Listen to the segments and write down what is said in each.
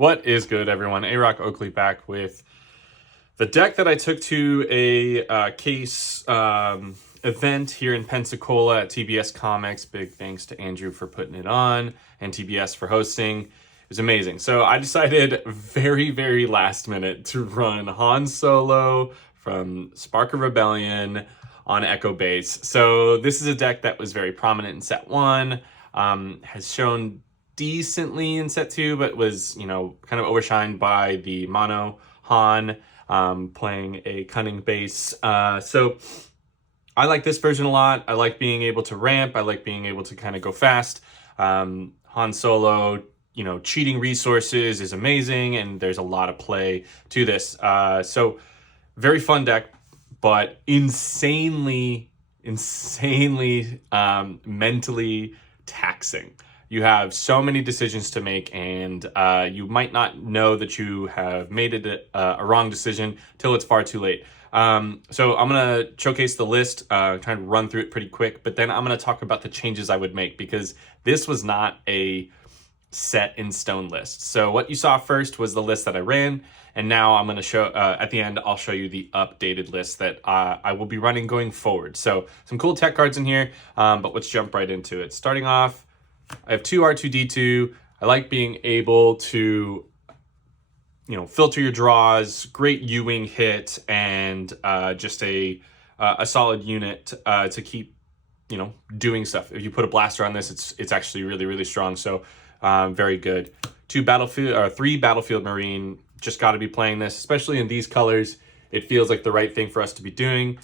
What is good, everyone? A-Rock Oakley back with the deck that I took to a case event here in Pensacola at TBS Comics. Big thanks to Andrew for putting it on and TBS for hosting. It was amazing. So I decided very last minute to run Han Solo from Spark of Rebellion on Echo Base. So this is a deck that was very prominent in set 1, has shown decently in set 2, but was, kind of overshined by the mono Han playing a cunning base. So I like this version a lot. I like being able to ramp. I like being able to kind of go fast. Han Solo, cheating resources is amazing, and there's a lot of play to this. So very fun deck, but insanely mentally taxing. You have so many decisions to make, and you might not know that you have made it a wrong decision till it's far too late. So I'm going to showcase the list, try and run through it pretty quick, but then I'm going to talk about the changes I would make, because this was not a set in stone list. So what you saw first was the list that I ran, and now I'm going to show, at the end, I'll show you the updated list that I will be running going forward. So some cool tech cards in here, but let's jump right into it. Starting off, I have 2 R2-D2. I like being able to, filter your draws, great U-wing hit, and just a solid unit to keep, doing stuff. If you put a blaster on this, it's actually really strong. So very good. 3 Battlefield Marine. Just got to be playing this, especially in these colors. It feels like the right thing for us to be doing.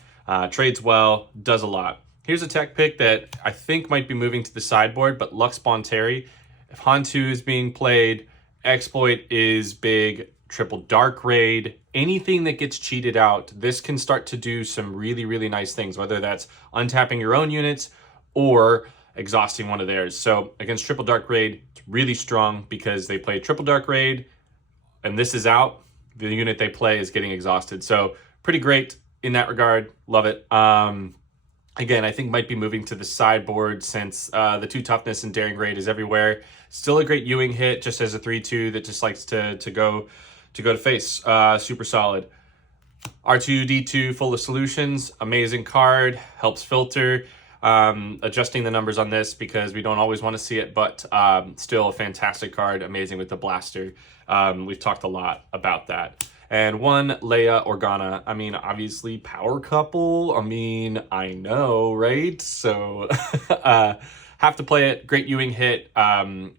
Trades well, does a lot. Here's a tech pick that I think might be moving to the sideboard, but Lux Bonteri. If Han 2 is being played, Exploit is big, Triple Dark Raid, anything that gets cheated out, this can start to do some really nice things, whether that's untapping your own units or exhausting one of theirs. So against Triple Dark Raid, it's really strong because they play Triple Dark Raid, and this is out, the unit they play is getting exhausted. So pretty great in that regard, love it. Again, I think might be moving to the sideboard since the 2 toughness and daring raid is everywhere. Still a great U-wing hit, just as a 3/2 that just likes to go to face. Super solid. R2-D2 full of solutions, amazing card, helps filter. Adjusting the numbers on this because we don't always want to see it, but still a fantastic card, amazing with the blaster. We've talked a lot about that. And 1 Leia Organa. I mean, obviously power couple. I know, right? So have to play it. Great U-wing hit.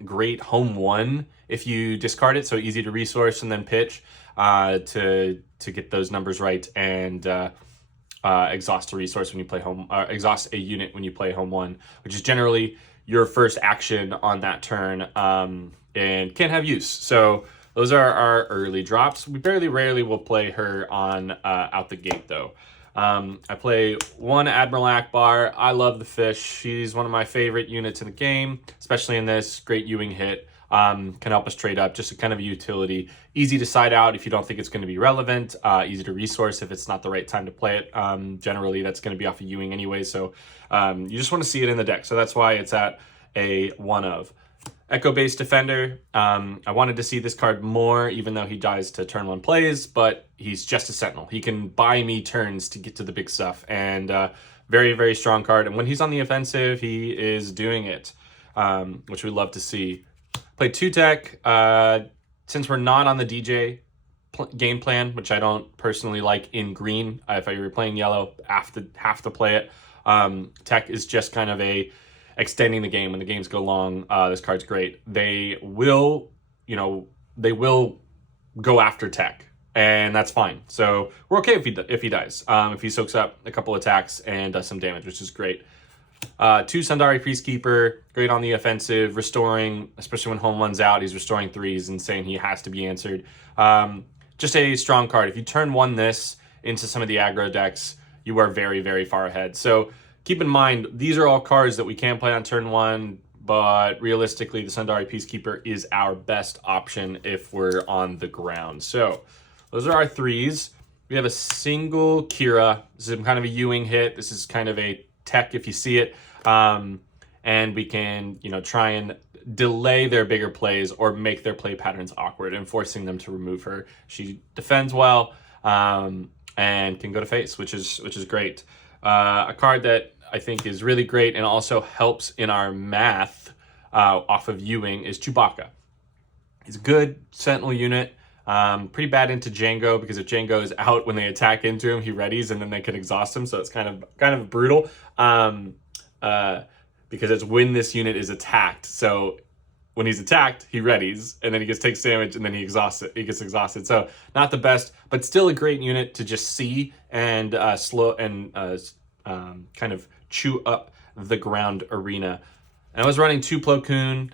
Great home 1 if you discard it. So easy to resource and then pitch to get those numbers right, and exhaust a resource when you play home. Exhaust a unit when you play home 1, which is generally your first action on that turn, and can have use. So those are our early drops. We rarely will play her on out the gate, though. I play 1 Admiral Akbar. I love the fish. She's one of my favorite units in the game, especially in this. Great U-wing hit. Can help us trade up. Just a kind of a utility. Easy to side out if you don't think it's going to be relevant. Easy to resource if it's not the right time to play it. Generally, that's going to be off of U-wing anyway, so you just want to see it in the deck. So that's why it's at a 1 of. Echo Base Defender. I wanted to see this card more, even though he dies to turn 1 plays, but he's just a Sentinel. He can buy me turns to get to the big stuff, and very strong card. And when he's on the offensive, he is doing it, which we love to see. Played 2 tech. Since we're not on the DJ game plan, which I don't personally like in green, if I were playing yellow, have to play it. Tech is just kind of a extending the game. When the games go long, this card's great. They will go after tech, and that's fine. So we're okay if he dies. If he soaks up a couple attacks and does some damage, which is great. 2 Sundari Peacekeeper, great on the offensive, restoring, especially when home 1's out. He's restoring 3s and saying he has to be answered. Just a strong card. If you turn 1 this into some of the aggro decks, you are very far ahead. So keep in mind, these are all cards that we can play on turn 1, but realistically, the Sundari Peacekeeper is our best option if we're on the ground. So those are our 3s. We have a single Kira. This is kind of a U-wing hit. This is kind of a tech if you see it. and we can, you know, try and delay their bigger plays or make their play patterns awkward and forcing them to remove her. She defends well, and can go to face, which is great. A card that I think is really great and also helps in our math off of Ewing is Chewbacca. He's a good Sentinel unit. Pretty bad into Django, because if Django is out when they attack into him, he readies and then they can exhaust him. So it's kind of brutal, because it's when this unit is attacked. So when he's attacked, he readies and then he takes damage and then he gets exhausted. So not the best, but still a great unit to just see and slow and kind of chew up the ground arena. And I was running 2 Plo Koon.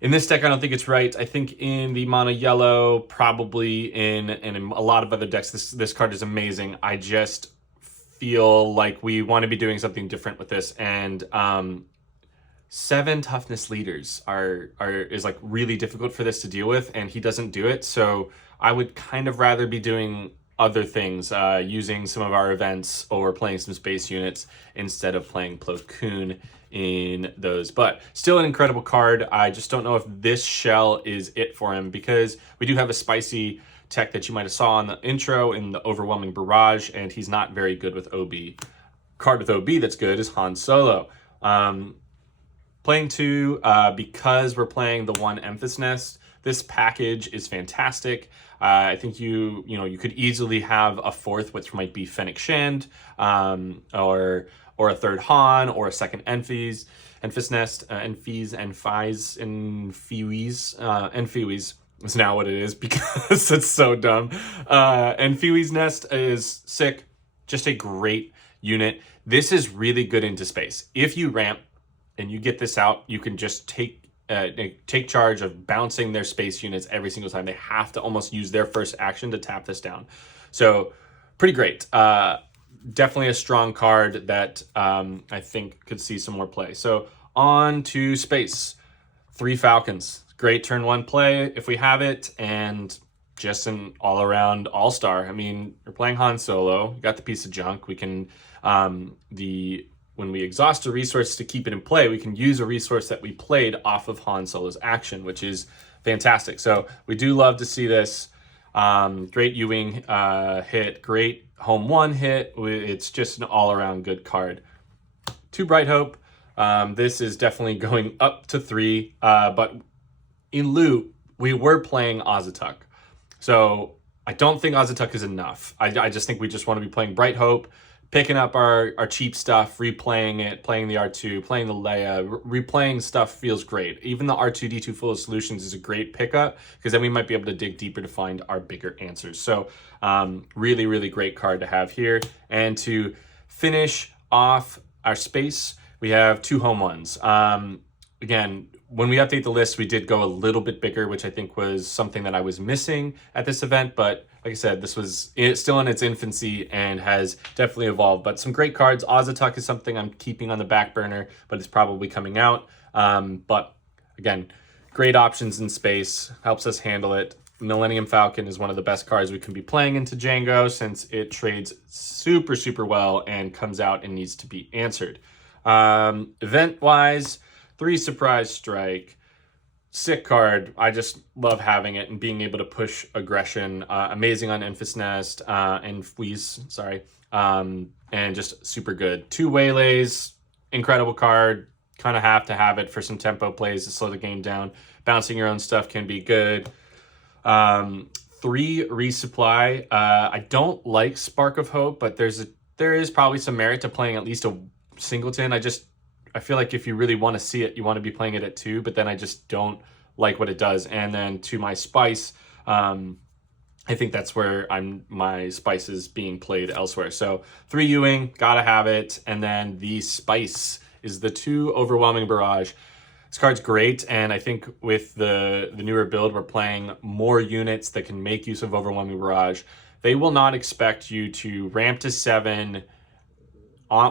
In this deck, I don't think it's right. I think in the mono yellow, probably in a lot of other decks, this card is amazing. I just feel like we want to be doing something different with this. And 7 toughness leaders is like really difficult for this to deal with, and he doesn't do it. So I would kind of rather be doing other things, using some of our events or playing some space units instead of playing Plo Koon in those. But still an incredible card. I just don't know if this shell is it for him, because we do have a spicy tech that you might have saw in the intro in the Overwhelming Barrage, and he's not very good with OB. Card with OB that's good is Han Solo. Playing 2, because we're playing the 1 Emphas Nest, this package is fantastic. I think you could easily have a 4th, which might be Fennec Shand, or a 3rd Han, or a 2nd Enfys Nest, Enfys, Enfys, Enfeewees is now what it is, because it's so dumb. Enfeewees Nest is sick, just a great unit. This is really good into space. If you ramp and you get this out, you can just take charge of bouncing their space units every single time. They have to almost use their first action to tap this down. So pretty great. Definitely a strong card that I think could see some more play. So on to space. 3 Falcons. Great turn 1 play if we have it, and just an all-around all-star. I mean, you're playing Han Solo. You got the piece of junk. We can when we exhaust a resource to keep it in play, we can use a resource that we played off of Han Solo's action, which is fantastic. So we do love to see this. Great Ewing hit, great home 1 hit. It's just an all-around good card. 2 Bright Hope. This is definitely going up to 3, but in lieu, we were playing Azatuk. So I don't think Azatuk is enough. I just think we just want to be playing Bright Hope, picking up our cheap stuff, replaying it, playing the R2, playing the Leia, replaying stuff feels great. Even the R2-D2 Full of Solutions is a great pickup, because then we might be able to dig deeper to find our bigger answers. So really, really great card to have here. And to finish off our space, we have 2 home 1s. Again, when we update the list, we did go a little bit bigger, which I think was something that I was missing at this event. But like I said, this was still in its infancy and has definitely evolved. But some great cards. Azatuk is something I'm keeping on the back burner, but it's probably coming out. But again, great options in space, helps us handle it. Millennium Falcon is one of the best cards we can be playing into Django, since it trades super, super well and comes out and needs to be answered. Event-wise, 3 Surprise Strike. Sick card. I just love having it and being able to push aggression. Amazing on Enfys Nest and Fleece, sorry. And just super good. 2 Waylays, incredible card. Kind of have to have it for some tempo plays to slow the game down. Bouncing your own stuff can be good. 3 Resupply. I don't like Spark of Hope, but there is probably some merit to playing at least a singleton. I feel like if you really want to see it, you want to be playing it at 2, but then I just don't like what it does. And then to my Spice, I think that's where my Spice is being played elsewhere. So 3 Ewing, gotta have it. And then the Spice is the 2 Overwhelming Barrage. This card's great, and I think with the newer build, we're playing more units that can make use of Overwhelming Barrage. They will not expect you to ramp to 7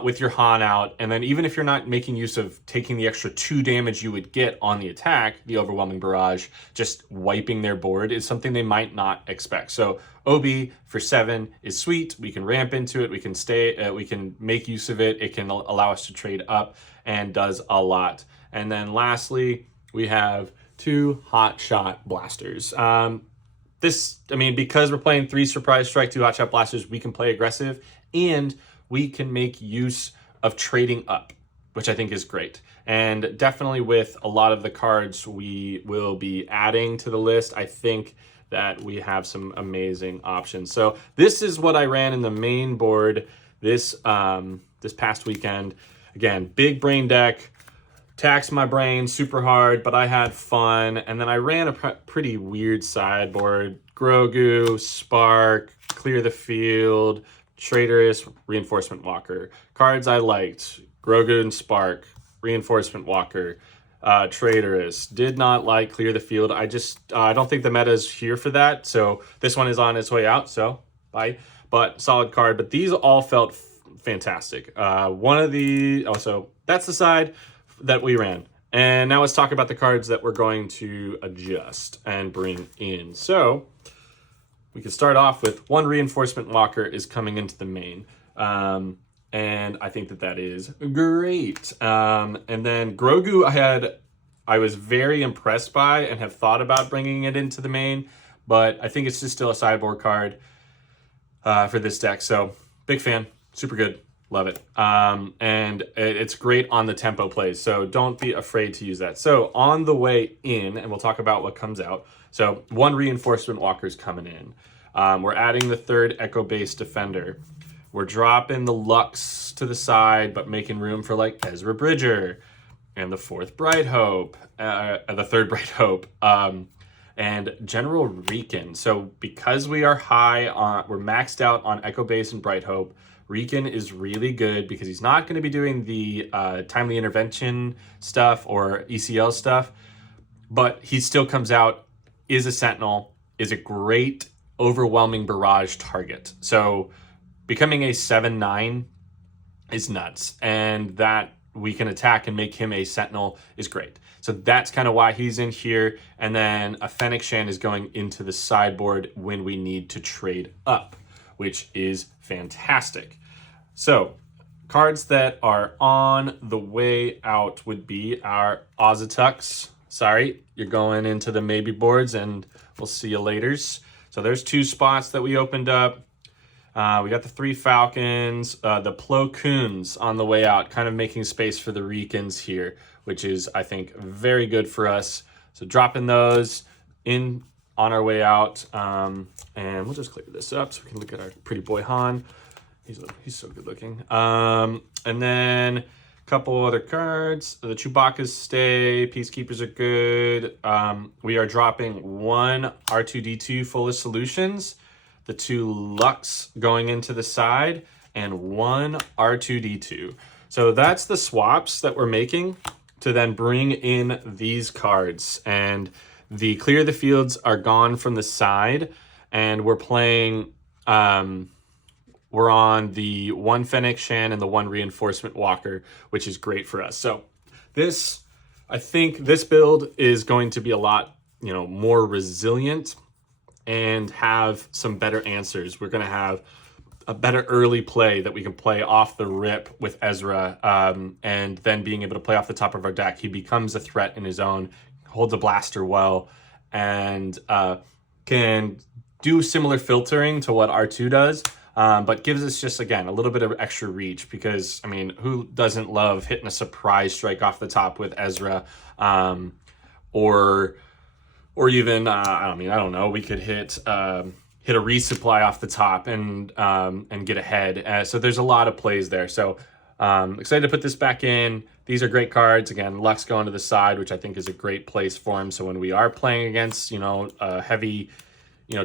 with your Han out, and then even if you're not making use of taking the extra 2 damage you would get on the attack, the Overwhelming Barrage, just wiping their board is something they might not expect. So OB for 7 is sweet. We can ramp into it. We can we can make use of it. It can allow us to trade up and does a lot. And then lastly, we have 2 Hot Shot Blasters. Because we're playing 3 Surprise Strike, 2 Hot Shot Blasters, we can play aggressive, and we can make use of trading up, which I think is great. And definitely with a lot of the cards we will be adding to the list, I think that we have some amazing options. So this is what I ran in the main board this past weekend. Again, big brain deck, taxed my brain super hard, but I had fun. And then I ran a pretty weird sideboard. Grogu, Spark, Clear the Field, Traitorous, Reinforcement Walker. Cards I liked: Grogu and Spark, Reinforcement Walker, Traitorous. Did not like Clear the Field. I don't think the meta is here for that. So this one is on its way out. So bye. But solid card. But these all felt fantastic. So that's the side that we ran. And now let's talk about the cards that we're going to adjust and bring in. So we can start off with 1 Reinforcement Walker is coming into the main. And I think that is great. And then Grogu I was very impressed by and have thought about bringing it into the main, but I think it's just still a sideboard card for this deck. So big fan, super good, love it. And it's great on the tempo plays, so don't be afraid to use that. So on the way in, and we'll talk about what comes out. So 1 Reinforcement Walker's coming in. We're adding the 3rd Echo-based Defender. We're dropping the Lux to the side, but making room for like Ezra Bridger and the 4th Bright Hope, the 3rd Bright Hope, and General Riken. So because we are we're maxed out on Echo-based and Bright Hope, Riken is really good because he's not going to be doing the timely intervention stuff or ECL stuff, but he still comes out, is a Sentinel, is a great Overwhelming Barrage target. So becoming a 7/9 is nuts, and that we can attack and make him a Sentinel is great. So that's kind of why he's in here. And then a Fennec Shan is going into the sideboard when we need to trade up, which is fantastic. So cards that are on the way out would be our Ozatux. Sorry, you're going into the maybe boards, and we'll see you later. So there's 2 spots that we opened up. We got the 3 Falcons, the Plo Koons on the way out, kind of making space for the Rikens here, which is, I think, very good for us. So dropping those in on our way out. And we'll just clear this up so we can look at our pretty boy Han. He's so good looking. And then a couple other cards. The Chewbacca's stay. Peacekeepers are good. We are dropping 1 R2-D2 Fullest Solutions, the 2 Lux going into the side, and 1 R2-D2. So that's the swaps that we're making to then bring in these cards. And the Clear the Fields are gone from the side, and we're playing... we're on the 1 Fennec Shan and the 1 Reinforcement Walker, which is great for us. So I think this build is going to be a lot, more resilient and have some better answers. We're going to have a better early play that we can play off the rip with Ezra, and then being able to play off the top of our deck. He becomes a threat in his own, holds a blaster well, and can do similar filtering to what R2 does. But gives us just, again, a little bit of extra reach because, who doesn't love hitting a surprise strike off the top with Ezra? Or even, I don't know, we could hit a resupply off the top and get ahead. So there's a lot of plays there. So excited to put this back in. These are great cards. Again, Lux going to the side, which I think is a great place for him. So when we are playing against, heavy...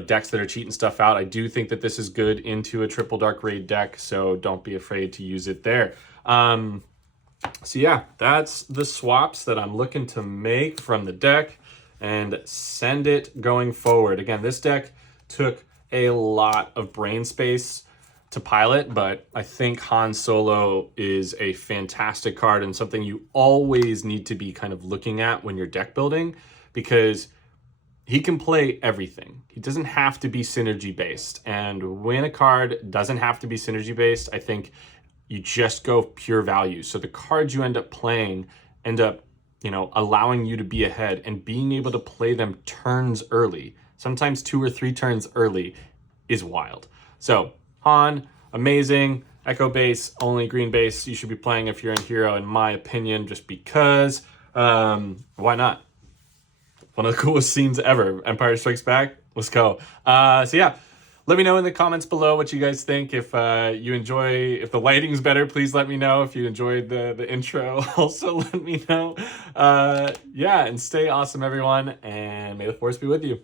decks that are cheating stuff out, I do think that this is good into a triple dark raid deck, so don't be afraid to use it there. So yeah, that's the swaps that I'm looking to make from the deck and send it going forward. Again, this deck took a lot of brain space to pilot, but I think Han Solo is a fantastic card and something you always need to be kind of looking at when you're deck building, because he can play everything. He doesn't have to be synergy based. And when a card doesn't have to be synergy based, I think you just go pure value. So the cards you end up playing end up, allowing you to be ahead and being able to play them turns early, sometimes 2 or 3 turns early, is wild. So Han, amazing. Echo base, only green base you should be playing if you're in Hero, in my opinion, just because. Why not? One of the coolest scenes ever. Empire Strikes Back. Let's go. So yeah, let me know in the comments below what you guys think. If you enjoy, if the lighting's better, please let me know. If you enjoyed the intro, also let me know. Yeah, and stay awesome, everyone. And may the force be with you.